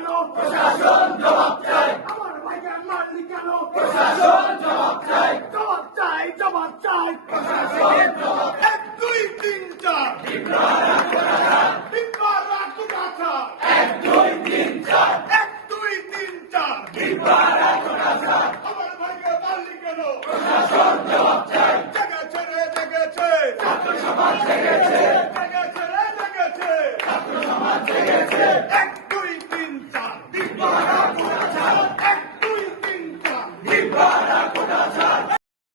কেন? প্রশাসন জবাব চাই, আমার ভাইকে মারলি কেন? প্রশাসন জবাব চাই, জবাব চাই, জবাব চাই। প্রশাসন জবাব চাই। 1, 2, 3, 4 পিপারা কোথাকার, পিপারা কোথাকার? 1, 2, 3, 4 1, 2, 3, 4 পিপারা কোথাকার, আমার ভাইকে মারলি কেন? প্রশাসন জবাব চাই। জেগেছে রে জেগেছে, ছাত্র সমাজ জেগেছে, জেগেছে রে জেগেছে। ছাত্র সমাজ জেগেছে, 1, 2, 3, 4 পিপারা কোথাকার, 1, 2, 3, 4 পিপারা